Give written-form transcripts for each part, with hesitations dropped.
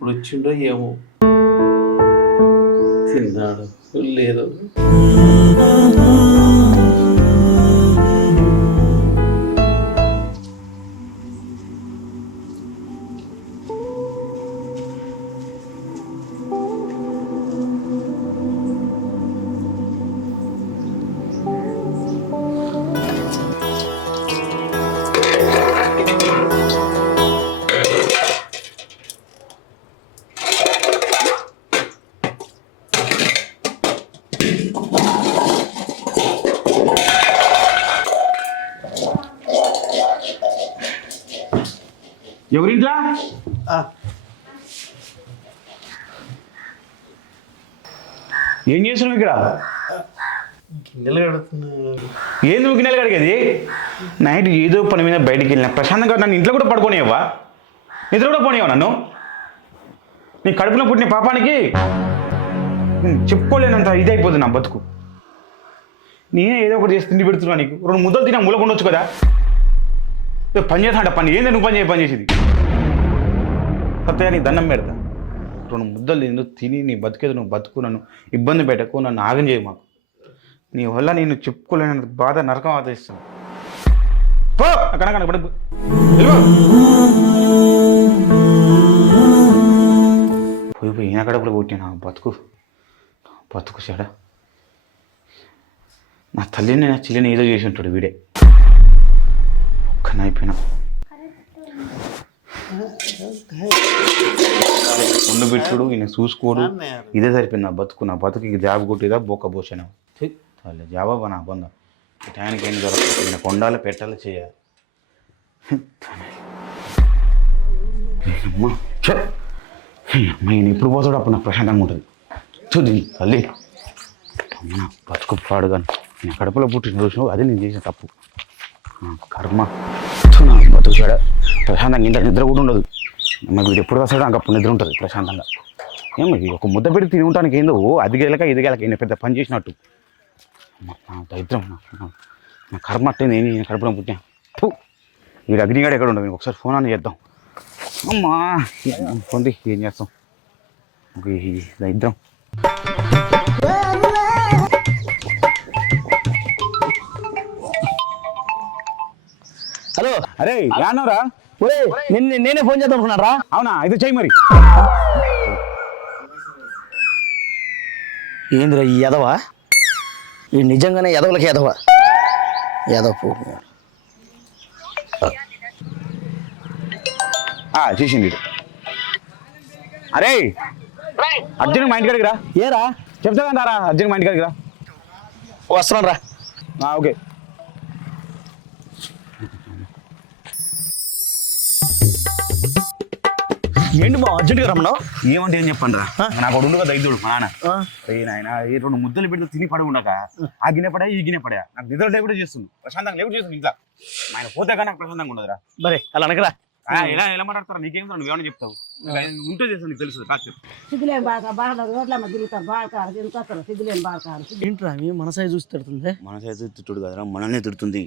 ఎప్పుడు వచ్చిండో ఏమో, తిన్నాడు లేదు. ఎవరింట్లా? ఏం చేస్తున్నావు ఇక్కడ? గిన్నెలు కడుతున్నా. ఏం నువ్వు గిన్నెలు కడిగేది? నైట్ ఏదో పని మీద బయటికి వెళ్ళిన ప్రశాంతంగా నన్ను ఇంట్లో కూడా పడుకోనివ్వా? నిద్ర కూడా పోనివ్వా నన్ను? నీ కడుపులో పుట్టిన పాపానికి చెప్పుకోలేనంత ఇది అయిపోతుంది నా బతుకు. నేనే ఏదో ఒకటి చేసి తిండి పెడుతున్నా నీకు. 2 ముద్దలు తిన్నా మూలకు ఉండొచ్చు కదా. పని చేస్తా అంట పని ఏంది? నువ్వు పని చేసేది సత్య. నీ దండం పెడతా. 2 ముద్దలు తిని నీ బతికేది నువ్వు బతుకు. నన్ను ఇబ్బంది పెట్టకు, నన్ను ఆగం చేయ మాకు. నీ వల్ల నేను చెప్పుకోలేనంత బాధ నరకం ఆదేశిస్తాను. పో అక్కడ కనబడి పోయి ఈయన కడపలో పుట్టిన బతుకు చెడ. నా తల్లిని నా చెల్లిని ఏదో చేసి ఉంటాడు వీడే. ఒక్కన అయిపోయినా ఉండు పెట్టుడు, ఈయన చూసుకోడు. ఇదే సరిపోయింది నా బతుకు జాబ్ కొట్టేదా బొక్క పోసాను. జాబాబా నా బంధం. టైంకి ఏం దొరకదు. ఈయన కొండాలి పెట్టాలి చేయాలి. ఈయన ఎప్పుడు పోతాడు అప్పుడు నాకు ప్రశాంతంగా ఉంటుంది. చూద్ది తల్లి అమ్మ బతుకు పాడుగాను. నేను కడుపులో పుట్టిన రోజు అదే నేను చేసిన తప్పు. కర్మ నా బతుకు చెడ. ప్రశాంతంగా ఇంత నిద్ర కూడా ఉండదు. అమ్మ వీడు ఎప్పుడు వస్తాడో నాకు అప్పుడు నిద్ర ఉంటుంది ప్రశాంతంగా. ఏమో ఒక ముద్ద పెట్టి తిని ఉంటానికి ఏందో అది గెలక ఇది గెలక ఈయన పెద్ద పని చేసినట్టు. నా దరిద్రం నా కర్మ అట్టే. నేను కడుపులో పుట్టా. వీడు అగ్నిగాడు ఎక్కడ ఉండవు. ఒకసారి ఫోన్ అని చేద్దాం. అమ్మా పొంది ఏం చేస్తాం దరిద్రం. హలో, అరే యానవరా? నేనే ఫోన్ చేద్దాం అనుకున్నాను రా. అవునా? అయితే చెయ్యి మరి. ఏందిరా ఈ ఎదవా? ఈ నిజంగానే ఎదవలకి ఎదవా? ఎదవ పో చేసింది. అరే అర్జున్ మా ఇంటికాడికి రా. ఏరా చెప్తాను రా. అర్జున్ మా ఇంటికాడికి రా. వస్తున్నాను రా. ఓకే. ఏంటి మా అర్జెంట్గా రమ్మన్నావు? ఏమంటే ఏం చెప్పండి రా. నాకు ఒకడు ఉండగా దైద్యుడు మా నాన్న. ఆయన 2 ముద్దలు పెట్టి తిని పడి ఉండక ఆ గిన్నె పడా ఈ గిన్నె పడా నాకు నిద్ర లేకుండా చేస్తుంది. ప్రశాంతంగా లేకుండా చేస్తుంది. ఇంకా ఆయన పోతే కానీ నాకు ప్రశాంతంగా ఉండదురా. మరి అలా అనకరా. ఎలా మాట్లాడతారా? నీకేం నువ్వు ఏమన్నా చెప్తావు? ఉంటే చేస్తాను నీకు తెలుసు. ఏంట్రా మన సైజు చూసి తిడుతుంది? మన సైజు తిట్టుడు కదరా, మనల్నే తిడుతుంది.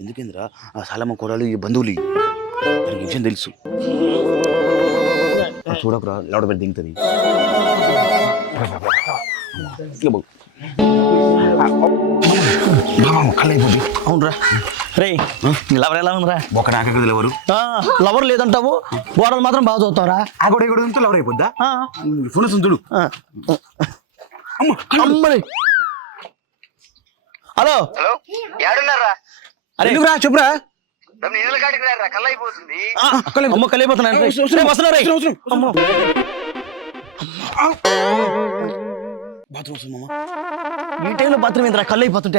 ఎందుకేంద్రా? ఆ సాలమ్మ కూరలు ఈ బంధువులు దానికి విషయం తెలుసు. చూడకురా లౌడ పెట్టి దిగుతుంది. అవునరా. రే లవర్ ఎలా ఉందిరా? ఒక నాకే లవరు. లవర్ లేదంటావు, గోడలు మాత్రం బాగా చదువుతావురా. ఆ గోడ కూడా ఉంటే లవర్ అయిపోద్దా? చూడు. హలో ఏడున్నారా? అరే చెప్పురా. కళ్ళైపోతున్నాయి. ఈ టైంలో బాత్రూమ్ ఏంద్రా? కళ్ళు అయిపోతుంటే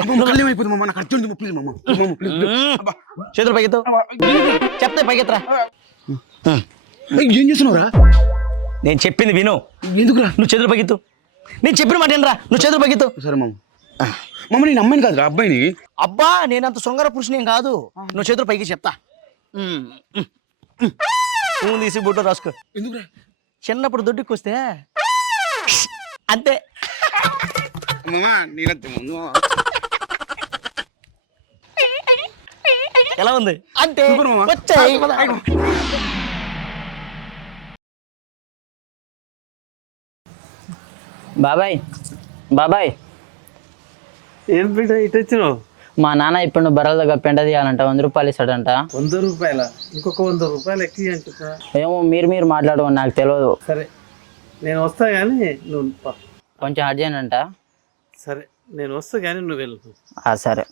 చేతులు పైకెత్తావు. చెప్తే పైకెత్తరా. ఏం చేస్తున్నావురా? నేను చెప్పింది విను. ఎందుకురా? నువ్వు చేతులు పైకెత్తు. నేను చెప్పిన మాట ఏంట్రా? నువ్వు చేతులు పైకెత్తు. సరే మమ్మ నేను అమ్మాయిని కాదురా, అబ్బాయిని. అబ్బా నేనంత శృంగార పురుషుని ఏం కాదు. నువ్వు చేతులు పైకి చెప్తా. నువ్వు తీసి బుట్ట రాసుకో. ఎందుకురా? చిన్నప్పుడు దొడ్డుకి వస్తే అంతే. ఎలా ఉంది అంటే? బాబాయ్ బాబాయ్, ఏం బిడ్డ ఇటు వచ్చినావు? మా నాన్న ఇప్పుడు బర్రెల దగ్గర పెంట తీయాలంట, 100 రూపాయలు ఇస్తాడంట. 100 రూపాయల? ఇంకొక 100 రూపాయలు ఎక్కి అని చెప్పా. ఏమో మీరు మాట్లాడుకోండి, నాకు తెలియదు. సరే నేను వస్తా కానీ నువ్వు పా. కొంచెం అర్జెంట్ అంట. సరే నేను వస్తా కానీ నువ్వు వెళ్ళు. సరే.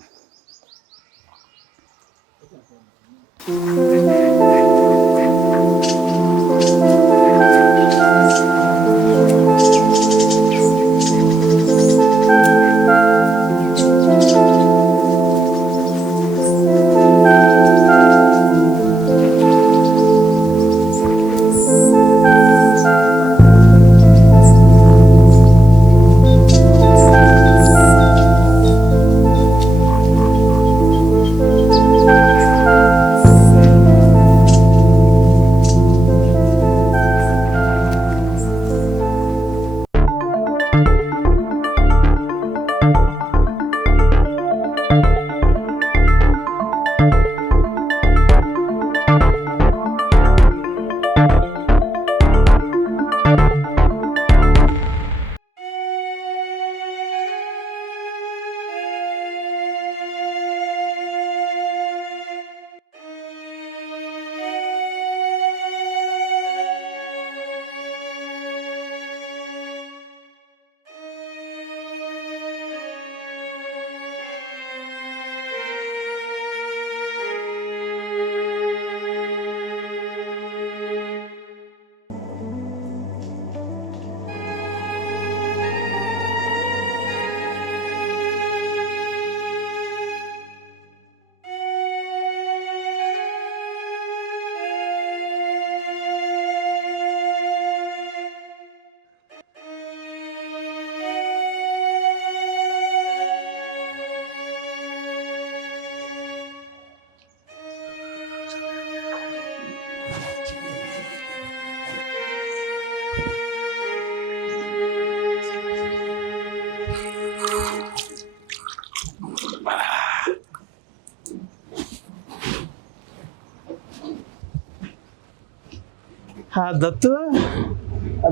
దత్తు,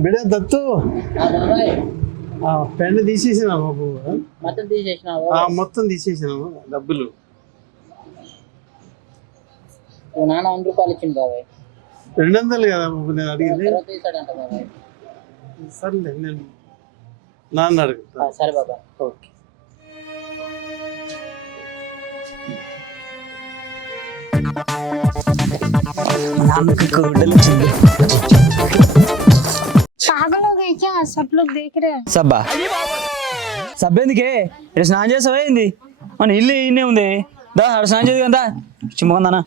బిడ్డ దత్తు, పెండ తీసేసినావు బాబు. మొత్తం తీసేసినావు? మొత్తం తీసేసినాము. డబ్బులు నాన్న 100 రూపాయలు ఇచ్చింది బాబాయ్. 200 కదా బాబు నేను అడిగింది. తీసాడంట బాబాయ్. సర్లే నేను నాన్న అడుగుతా. సరే బాబాయ్. ఓకే. पागल हो गए क्या? सब लोग देख रहे हैं. సబ్బా సబ్బేందుకే ఇక్కడ స్నానం చేసావా ఏంది? మన ఇల్లు ఇన్నే ఉంది, దా ఆడ స్నానం చేసి కదా చిమ్మకుందానా.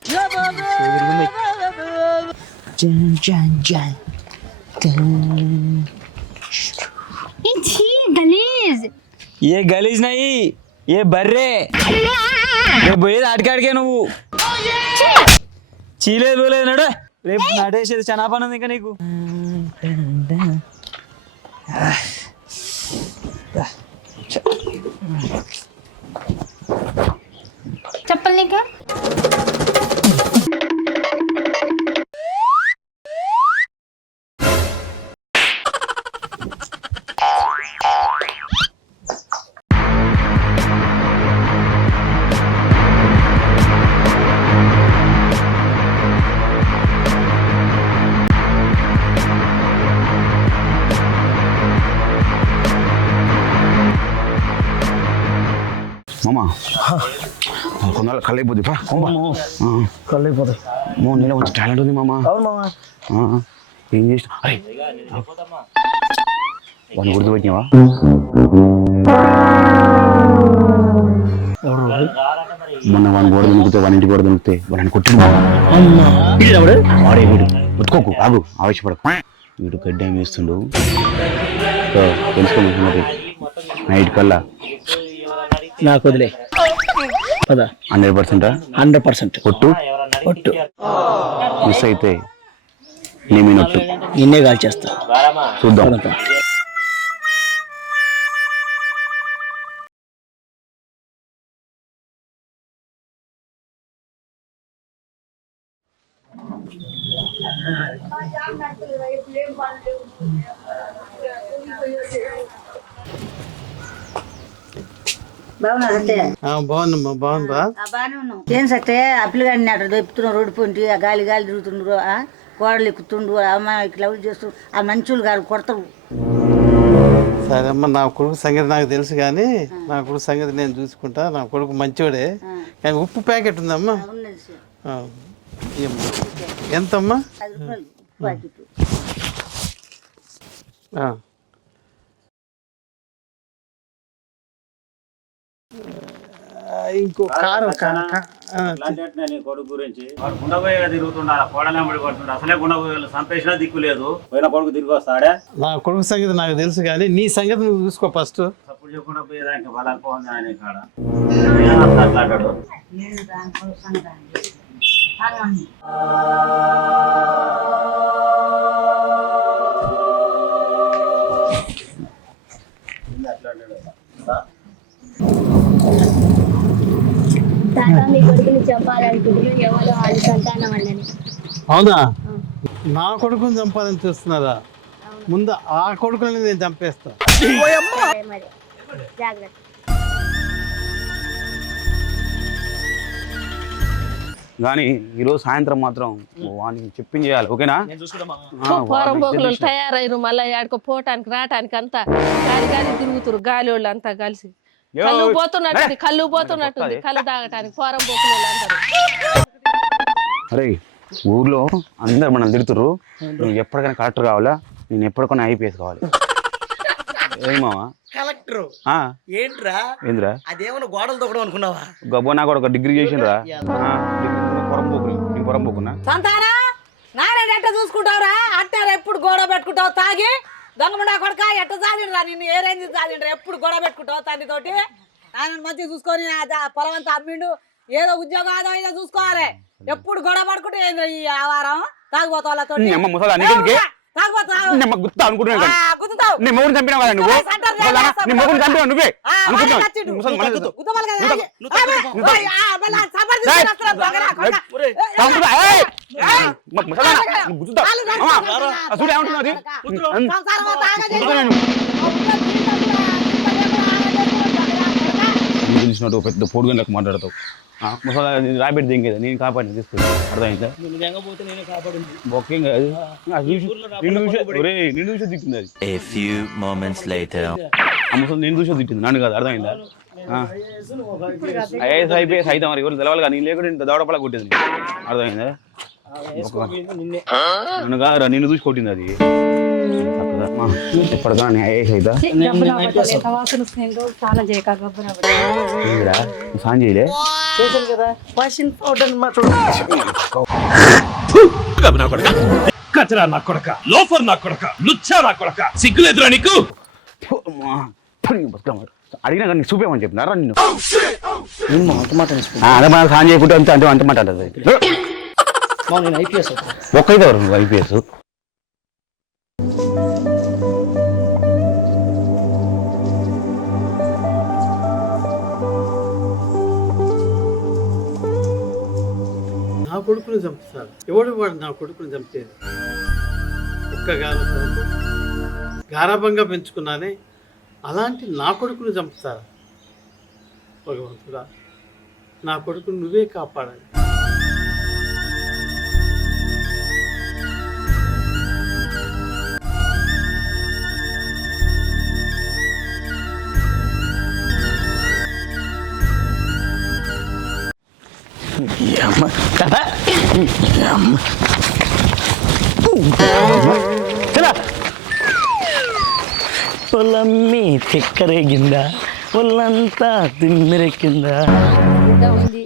ये छी गलीज. ఏ గలీజ్ నయి, ఏ బర్రే, రేపు పోయేది ఆడికాడికే నువ్వు. చీలేదు పోలేదు నడు, రేపు నడేసేది చాలా పని ఉంది ఇంకా నీకు. चप्पल लेकर. మామా కొందరు కళ్ళైపోద్ది పా. కళ్ళైపోతాయి. నీలో మంచి టాలెంట్ ఉంది మామా. అవును మామ. ఏం చేసిన వాడిని గుర్తుపెట్టినావా? మొన్న వాడిని గోడ దొరికితే, వాడి ఇంటి గోడ దొరికితే వాడిని కొట్టిండు. వాడే వీడు, ఒత్తుకోకు, ఆగు, ఆవేశపడకు. వీడు గడ్డం వేస్తుండు, తెలుసుకోమంటున్నది. నైట్ కల్లా నాకు వదిలే. 100%. 100% కొట్టు, ఒట్టు. మిస్ అయితే నీ మీనొట్టు నిన్నే కాల్ చేస్తా, చూద్దాం. బాగున్నా సత్తే బాగుందమ్మా, బాగుందా? బాగానే ఉన్నావు. ఏం సత్తే ఆ పిల్లగాడిని అట్లా దెప్పుతున్నావు రోడ్డు పొంటి, ఆ గాలి గాలి తిరుగుతుండ్రు, ఆ కోడలు ఎక్కుతుండ్రు, అమ్మ ఇట్లా చేస్తుండ్రు, ఆ మంచులు గారు కొడతారు. సరే అమ్మ, నా కొడుకు సంగతి నాకు తెలుసు కానీ నా కొడుకు సంగతి నేను చూసుకుంటా. నా కొడుకు మంచివాడే. కానీ ఉప్పు ప్యాకెట్ ఉందమ్మా. ఉన్నది సార్. ఇయ్యమ్మా. ఎంతమ్మా? 10 రూపాయలు ప్యాకెట్. ఇంకో కారం కొడుకు గురించి వాడు గుండపోయే తిరుగుతుండ కోడలెంబడి పడుతుండ అసలే గుండపోయే సంపేసినా దిక్కు లేదు. పోయిన కొడుకు తిరిగి వస్తాడే. నా కొడుకు సంగతి నాకు తెలుసు కానీ నీ సంగతి నువ్వు చూసుకో ఫస్ట్. తప్పుడు చెప్పకుండా పోయేదానికి బలం పోంది ఆయన కాడ అట్లాంటాడు. మీ కొడుకుని చెప్పాలనుకుంటున్నాను ఎవరో అది సంతానం అన్నని. అవునా? నా కొడుకుని చంపాలని చూస్తున్నారా? ముందు ఆ కొడుకుని నేను చంపేస్తా. మరి జాగ్రత్త. కానీ ఈరోజు సాయంత్రం మాత్రం వానికి చెప్పింది చేయాలి, ఓకేనా? పోరంబోకులు తయారయ్యారు, మళ్ళీ ఆడుకో పోవటానికి రావటానికి అంతా గాలి గాలి తిరుగుతురు, గాలి వాళ్ళు అంతా కలిసి కళ్ళు పోతున్నట్టుంది, కళ్ళు తాగటానికి పోరంబోకులు అంటారు. అరే ఊర్లో అందరు మనం తిడుతుర్రు, నువ్వు ఎప్పటికైనా కలెక్టర్ కావాలా, నేను ఎప్పటికైనా ఐపీఎస్ కావాలి. ఏమావా కలెక్టర్ ఏంట్రా? ఏంద్రా అదేమన్నా గోడలు తొక్కడం అనుకున్నావా? గబ్బో నాకు ఒక డిగ్రీ చేసిండ్రా. పొరంపోకున్నా సంతానా నారాయణ ఎట్ట చూసుకుంటావురా? అట్టారా ఎప్పుడు గొడవ పెట్టుకుంటావు తాగి? దొంగముండా కొడక ఎట్ట చాదిండ్రా నిన్ను? ఏ రేంజ్ చాదిండ్రా? ఎప్పుడు గొడవ పెట్టుకుంటావు తండ్రితోటి? ఆయన మంచిగా చూసుకొని పొలం అంతా అమ్మిండు, ఏదో ఉద్యోగం ఆదో ఏదో చూసుకోవాలి. ఎప్పుడు గొడవ పడుకుంటే ఏంద్రా ఈ ఆవారం? తాగిపోతావులతో గుర్తా అనుకుంటున్నావు, నీ మొగుడు చంపినావు కదా నువ్వు, నీ మొగుడు చంపినావు నువ్వే తెలిసినట్టు పెద్ద పొడుగులకు మాట్లాడతావు. ముసలా రాబెట్టి దింగేదా, నేను కాపాడి తీసుకుని అర్థమైందా? నిన్ను చూసి తిట్టింది అది. ముసలి నేను చూసి తిట్టింది నన్ను కాదు, అర్థమైందా? ఐఏఎస్ ఐపీఎస్ అయితే మరి ఎవరు తెలవాలి కానీ నేను లేకుండా ఇంత దవడపల కొట్టేది, అర్థమైందా? నన్ను కాదురా, నిన్ను చూసి కొట్టింది అది. ఎప్పటికైనా నేను ఐఏఎస్ అవుతా. సాయం చేయలే కదా వాషింగ్ పౌడర్ కచరా నా కొడక, లోఫర్ నా కొడక, లుచ్చా నా కొడక, సిగ్గులేదురా నీకు? అడిగినా కానీ చూపేమని చెప్పినారా నిన్ను? అంత మాట అదే మనం సాయం చేయకుంటే అంతే అంటే అంత మాట అంటది. నేను ఐపీఎస్ ఒక్కైతే వరకు నువ్వు ఐపీఎస్. నా కొడుకుని చంపుతారు. ఎవడు వాడు నా కొడుకుని చంపేది? గారాభంగా పెంచుకున్నానే, అలాంటి నా కొడుకుని చంపుతారా? భగవంతుడా, నా కొడుకుని నువ్వే కాపాడాలి. పొలమ్మి చెక్కరేగిందా, ఒళ్ళంతా తిమ్మిరెక్కిందా? ఉంది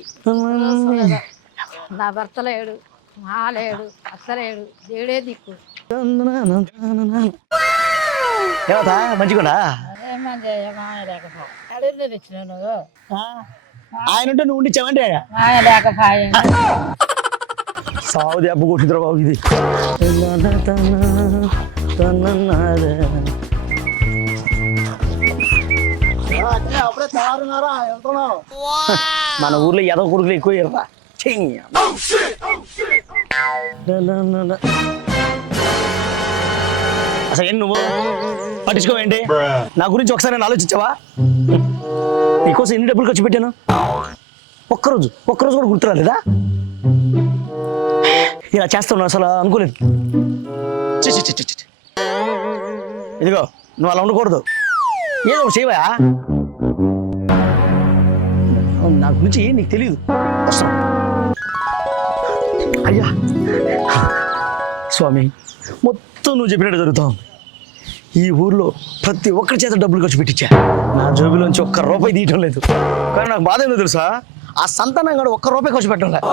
నా భర్త లేడు, మా లేడు, అత్తలేడు, దేవుడే దిక్కు. ఏమతా మంచిగా ఆయన ఉంటే నువ్వు ఉండిచ్చావంటే సాగు దెబ్బ కొట్టిందిరా బాబు ఇది. మన ఊర్లో ఎదో కొడుకులు ఎక్కువ ఇర్రా. అసలు ఏం నువ్వు పట్టించుకోవేంటి? నా గురించి ఒకసారి నేను ఆలోచించావా? నీకోసం ఎన్ని డబ్బులు ఖర్చు పెట్టాను? ఒక్కరోజు కూడా గుర్తురాలేదా? ఇలా చేస్తాను అసలు అనుకోలేదు. చి చి చి చి చి. ఇదిగో నువ్వు అలా ఉండకూడదు, ఏదో ఒకటి చేయవా. నా గురించి నీకు తెలియదు. వస్తాను. అయ్యా స్వామి, మొత్తం నువ్వు చెప్పినట్టు జరుగుతావు. ఈ ఊర్లో ప్రతి ఒక్కరి చేత డబ్బులు ఖర్చు పెట్టించా. నా జోబులోంచి ₹1 తీయటం లేదు. కానీ నాకు బాధ ఏందో తెలుసా, ఆ సంతానం కూడా ₹1 ఖర్చు పెట్టడం లేదు.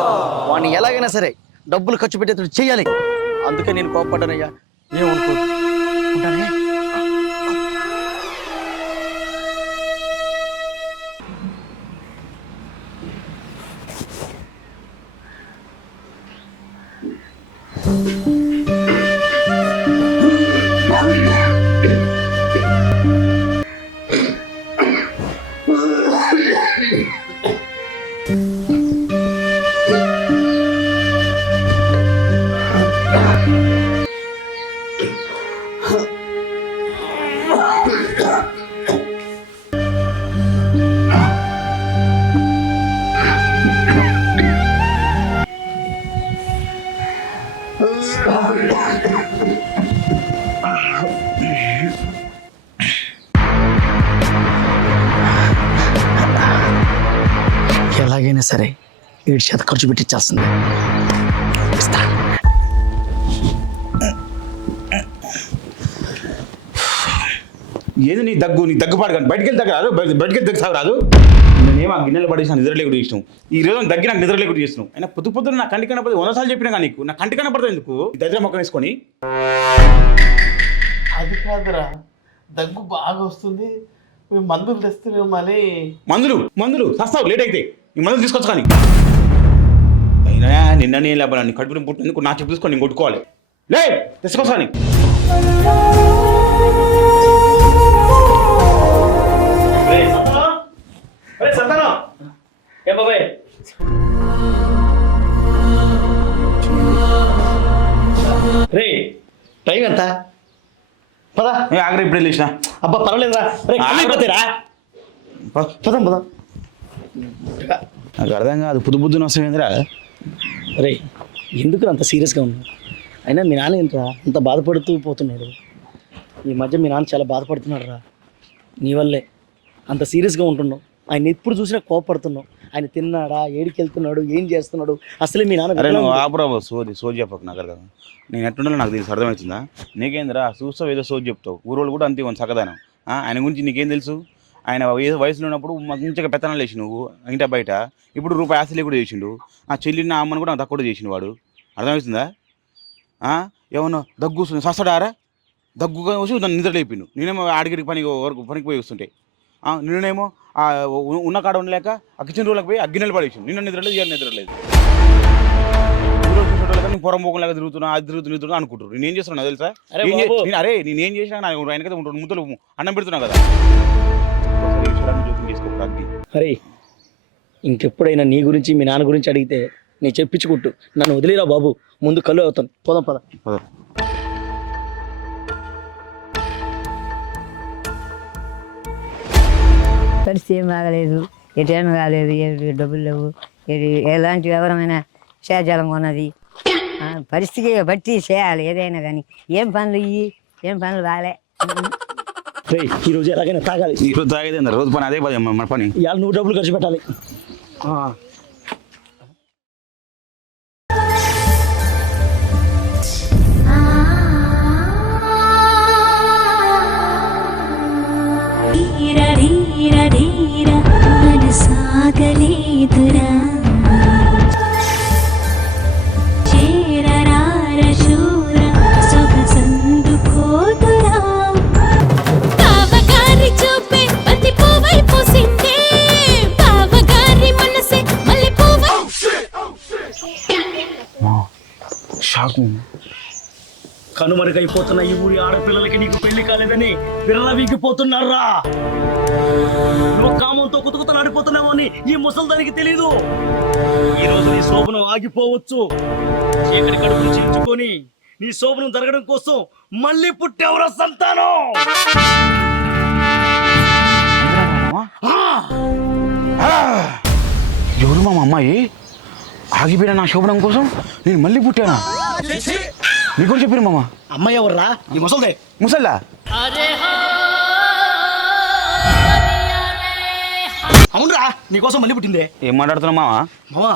వాడిని ఎలాగైనా సరే డబ్బులు ఖర్చు పెట్టేటట్టు చెయ్యాలి. అందుకే నేను కోప్పడ్డానయ్యా. ఏమనుకో ఉంటానే. ఎలాగైనా సరే 7 శాతం ఖర్చు పెట్టించాల్సిందే. ఏది నీ దగ్గుపాడు కానీ బయటికి వెళ్తే రాదు, బయటికి వెళ్తే రాదు. నేనేమో ఆ గిన్నెలు పడేసిన నిద్ర లేకుండా చేసినాం. ఈ రోజు దగ్గర నాకు నిద్ర లేకుండా చేసినాం. అయినా పొద్దున నా కంటి కనపడదు. 100 సార్లు చెప్పినా కానీ నీకు నా కంటి కనపడదు ఎందుకు? దగ్గర మొక్క వేసుకొని. అది కాదురా, దగ్గు బాగా వస్తుంది, మందులు తెస్తున్నావు. మళ్ళీ మందులు సస్తావు లేట్ అయితే. ఈ మందులు తీసుకొచ్చు కానీ. అయినా నిన్న నేను లేబా నీ కడుపుని పుట్టినందుకు నా చెప్పు తీసుకొని నేను కొట్టుకోవాలి. లే తీసుకొచ్చా నీ. రే టైం ఎంత? పదా ఆగ్రా ఇప్పుడు వెళ్ళేసిన. అబ్బా పర్వాలేదురా. పదం పదం. నాకు అర్థం కాదు, పొద్దున వస్తాం ఏందిరా. రే ఎందుకు అంత సీరియస్గా ఉన్నావు? అయినా మీ నాన్న ఏంట్రా అంత బాధపడుతూ పోతున్నాడు? ఈ మధ్య మీ నాన్న చాలా బాధపడుతున్నాడు రా. నీ వల్లే అంత సీరియస్గా ఉంటున్నావు. ఆయన ఎప్పుడు చూసినా కోపడుతున్నావు. ఆయన తిన్నాడా, ఏడికి వెళ్తున్నాడు, ఏం చేస్తున్నాడు, అసలే మీ నాన్న. అరే నువ్వు ఆపురా సోది చెప్పకు. నాకు అర్థం నేను ఎట్టుండాలో నాకు తెలుసు. అర్థమవుతుందా? నీకేందిరా చూస్తావు ఏదో సోది చెప్తావు. ఊరోళ్ళు కూడా అంతే సగదానం. ఆయన గురించి నీకేం తెలుసు? ఆయన ఏదో వయసులో ఉన్నప్పుడు మంచిగా పెత్తనాలు వేసి నువ్వు ఇంట బయట. ఇప్పుడు రూపాయి ఆశలే కూడా చేసిండు. ఆ చెల్లిని నా అమ్మని కూడా తక్కువ చేసిండు వాడు. అర్థమవుతుందా? ఏమన్నా దగ్గు వస్తుంది సస్తాడారా? దగ్గుగా వచ్చి నన్ను నిద్ర లేపిండు. నేనేమో ఆడిగిడికి పనికి పోయి వస్తుంటే నేనేమో ఉన్న కాడ ఉండలేక ఆ కిచెన్ రూమ్లోకి పోయి అగ్గినెలు పడేసిండు. నిన్న నిద్రలేదు, ఇవాళ నిద్రలేదు. నేను పొరం పోకుండా తిరుగుతున్నా, అది తిరుగుతున్నా అనుకుంటారు. నేనేం చేస్తున్నా తెలుసా? నేనేం చేసినా ఆయనకైతే ఉంటాడు. ముద్దలు అన్నం పెడుతున్నా కదా. అరే ఇంకెప్పుడైనా నీ గురించి మీ నాన్న గురించి అడిగితే నేను చెప్పించుకుంటూ నన్ను వదిలేరా బాబు, ముందు కళ్ళు అవుతాను. పోదాం పద. పరిస్థితి ఏం బాగలేదు, ఎటేం కాలేదు, డబ్బులు లేవు, ఎలాంటి వివరమైన సేజాలం ఉన్నది. పరిస్థితి బట్టి చేయాలి ఏదైనా కానీ. ఏం పనులు బాగాలే. ఈ రోజు ఎలాగైనా తాగాలి. ఈ రోజు తాగేది రోజు పని అదే పని మన పని. ఇవాళ నువ్వు డబ్బులు ఖర్చు పెట్టాలి. సాగలేదురా కనుమరుగైపోతున్న ఈ ఊరి ఆడపిల్లలకి నీకు పెళ్లి కాలేదని విర్రవీగిపోతున్నారా? నువ్వు కామంతో కుతుకుతలాడిపోతున్నావు అని ఈ ముసల్దానికి తెలీదు. ఈ రోజు నీ శోభనం ఆగిపోవచ్చు. చీకటి కడుపును చీల్చుకొని నీ శోభనం జరగడం కోసం మళ్ళీ పుట్టేవరా సంతానం. ఎవరు మా అమ్మాయి ఆగిపోయినా నా శోభనం కోసం నేను మళ్ళీ పుట్టానా? నీకు చెప్పిన మామ. అమ్మాయి ఎవర్రా? నీ ముసల్దే. ముసల్లా? అవునరా, నీకోసం మళ్ళీ పుట్టిందే. ఏం మాట్లాడుతున్నావు మామ? మావా,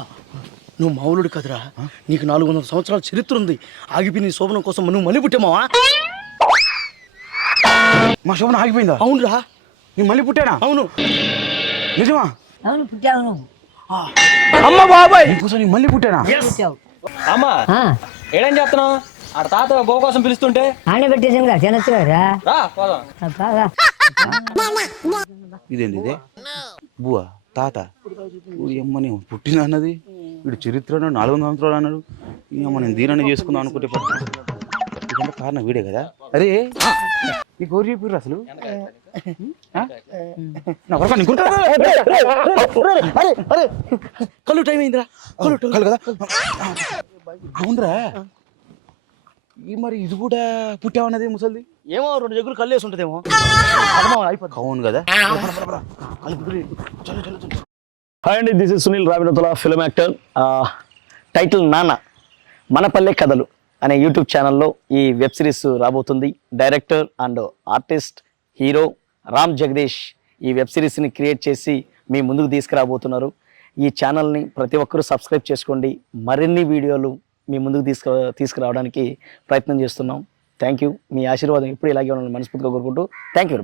నువ్వు మావులుడు కదరా, నీకు 400 సంవత్సరాల చరిత్ర ఉంది. ఆగిపోయి నీ శోభనం కోసం నువ్వు మళ్ళీ పుట్టావు మావా. మా శోభనం ఆగిపోయిందా? అవునురా, నేను మళ్ళీ పుట్టానా? అవును. నిజమా? అవును పుట్టావు నువ్వు. అమ్మ బాబాయ్, నీకోసం నేను మళ్ళీ పుట్టానా? పుట్టావు. అమ్మా ఏడేం చేస్తున్నావు? ఆడ తాత బో కోసం పిలుస్తుంటే ఆనే పెట్టేసాం కదా, తినొచ్చు కదరా. రా పోదాం. బాగా ఇదేంది ఇదే? బువా తాత అమ్మని పుట్టిన అన్నది వీడు చరిత్ర 400 సంవత్సరాలు అన్నాడు. ఈ అమ్మ నేను దీనాన్ని చేసుకుందాం అనుకుంటే ఇదంటే కారణం వీడే కదా. అరే నీకు ఎవరు చెప్పారు అసలు? కళ్ళు టైం అయిందిరా. కళ్ళు కదా. అవునరా, ఈ మరి ఇది కూడా పుట్టామన్నది ముసలిది. ఏమో 2 జగ్గులు కళ్ళు వేసి ఉంటుందేమో. అయిపోతుంది. అవును కదా. హాయ్ అండి, this is Sunil రావినతుల, film actor. Title నాన్న మన పల్లె కథలు అనే యూట్యూబ్ ఛానల్లో ఈ వెబ్ సిరీస్ రాబోతుంది. Director and artist hero Ram Jagadish ఈ వెబ్ సిరీస్ని క్రియేట్ చేసి మీ ముందుకు తీసుకురాబోతున్నారు. ఈ ఛానల్ని ప్రతి ఒక్కరూ సబ్స్క్రైబ్ చేసుకోండి. మరిన్ని వీడియోలు మీ ముందుకు తీసుకురావడానికి ప్రయత్నం చేస్తున్నాం. Thank you. మీ ఆశీర్వాదం ఎప్పుడు ఇలాగే ఉండాలని మనస్ఫూర్తిగా కోరుకుంటూ థ్యాంక్ యూ వెరీ మచ్.